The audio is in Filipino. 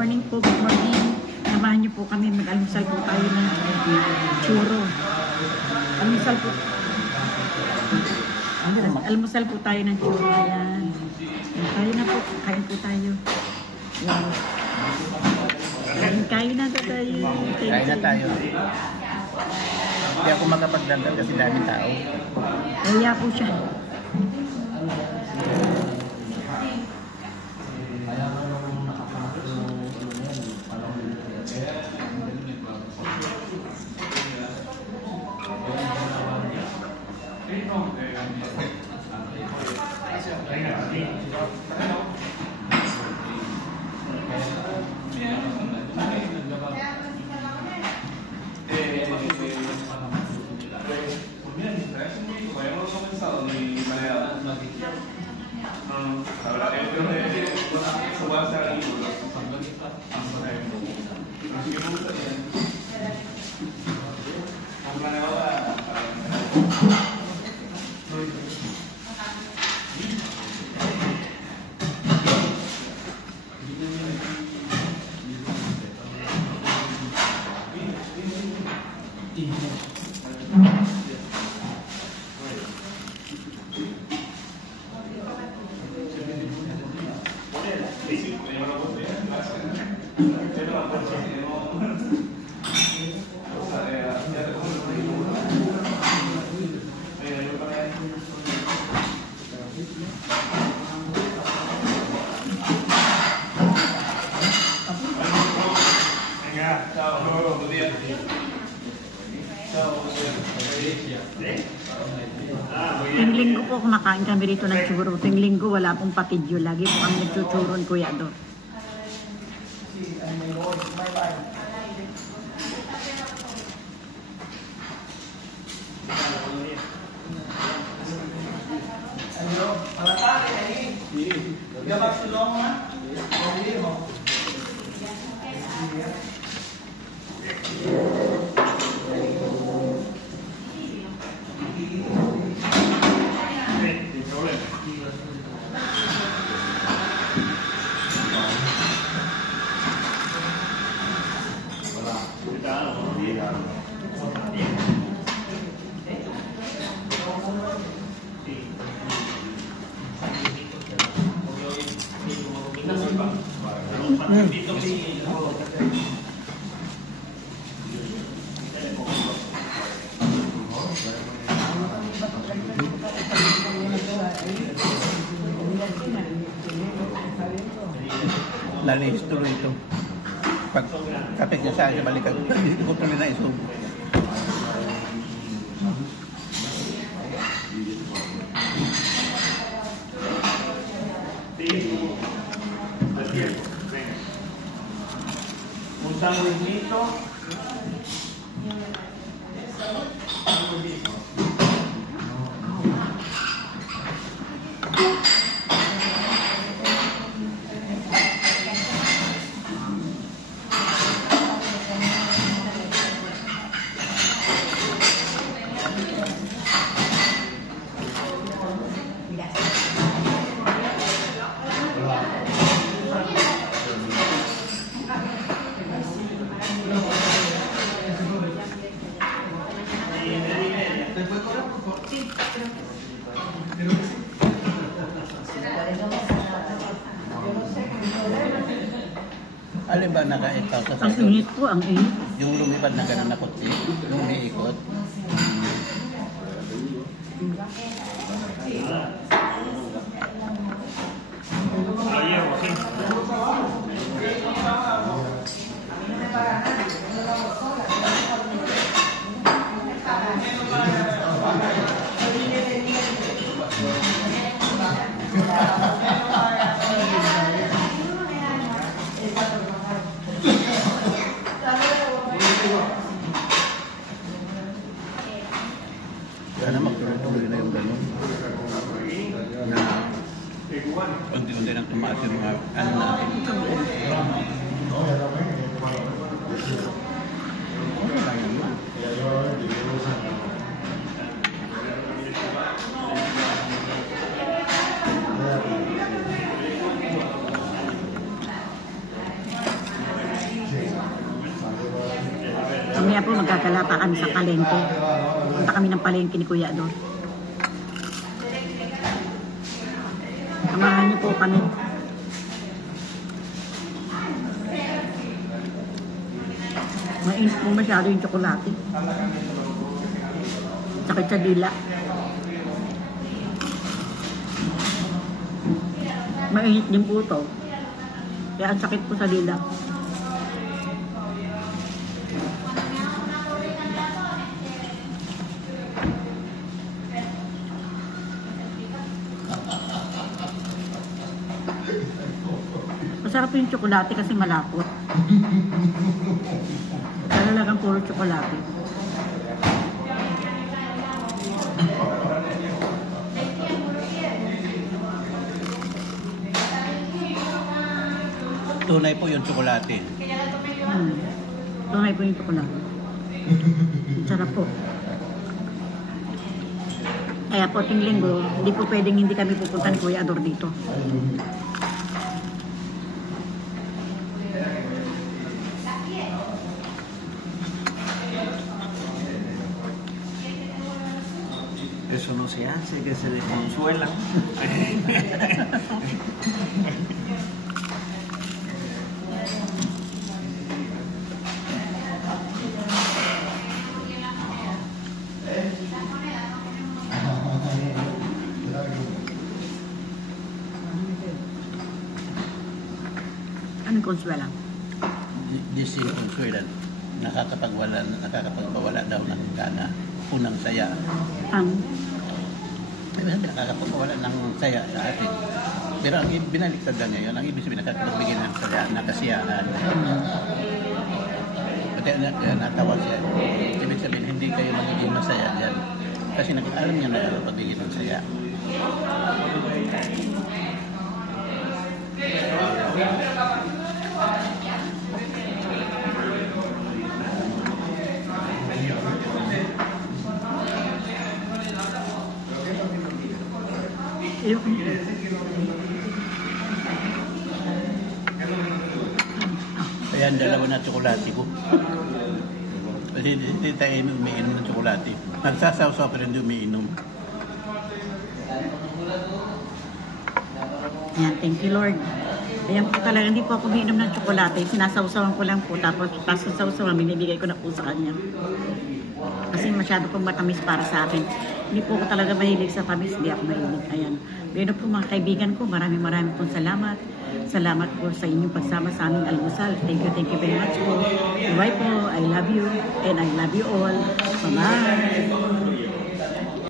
morning po, good morning. Samahan niyo po kami, mag-almusal po tayo ng churro. Almusal po. Almusal po tayo ng churro. Ayan. Kain na po. Kain po tayo. Ayan. Kain na tayo. Kain na tayo. Hindi ako makapagdandan kasi daming tao. Kaya po siya. Ting linggo po kumakain kami rito ng churro. Ting linggo wala pong patidyo. Lagi po kami nagchuchuron, Kuya Do. Lalis tuloy ito. Pag kapit niya sa akin, balikan. Hindi ko tuloy na isubo. Un sandwichito. Alin ba nakaitaw sa Ang init po, ang init. Yung lumipad na gano'n na kutsi, yung umiikot. Sana magtuloy-tuloy na yung gano'n. Na unti-unti nang tumaas yung mga ano natin. Mamaya po magkagala pa kami sa palengke. Punta kami ng palengke ni Kuya doon. Samahan niyo po kami. Mainit po masyado yung tsokolate. Sakit sa dila. Mainit din po ito. Kaya ang sakit po sa dila. Masarap yung tsokolate kasi malapot. Talagang puro tsokolate. Tunay po yung tsokolate. Tunay po yung tsokolate. Sarap po. Kaya po, ting linggo, hindi po pwedeng hindi kami pupunta ni Kuya Ador dito. Eso no se hace, que se desconsuelan. Anong konsuela? This is consuelan. Nakakapagpawala daw ng gana. Unang saya. Nakakapagpawala ng saya sa atin. Pero ang binaliktad lang ngayon, ang ibig sabihin nakakapagbigay ng saya, nakasiyahan. Pati natawa siya. Ibig sabihin, hindi kayo magiging masaya dyan. Kasi alam niya na nakakapagbigay ng saya. Kaya ang dalawa na tsokolate ko. Kasi hindi tayo umiinom ng tsokolate. Nagsasaw-saw pero hindi umiinom. Ayan, thank you Lord. Ayan po talaga, hindi po ako umiinom ng tsokolate. Sinasawsawan ko lang po. Tapos sasawsawan, binibigay ko na po sa kanya. Kasi masyado pong matamis para sa akin. Hindi po ako talaga mahilig sa tamis. Hindi ako mahilig. Ayan. Ganun po mga kaibigan ko. Maraming pong salamat. Salamat po sa inyong pagsama sa aming almusal. Thank you very much po. Bye po. I love you. And I love you all. Bye-bye.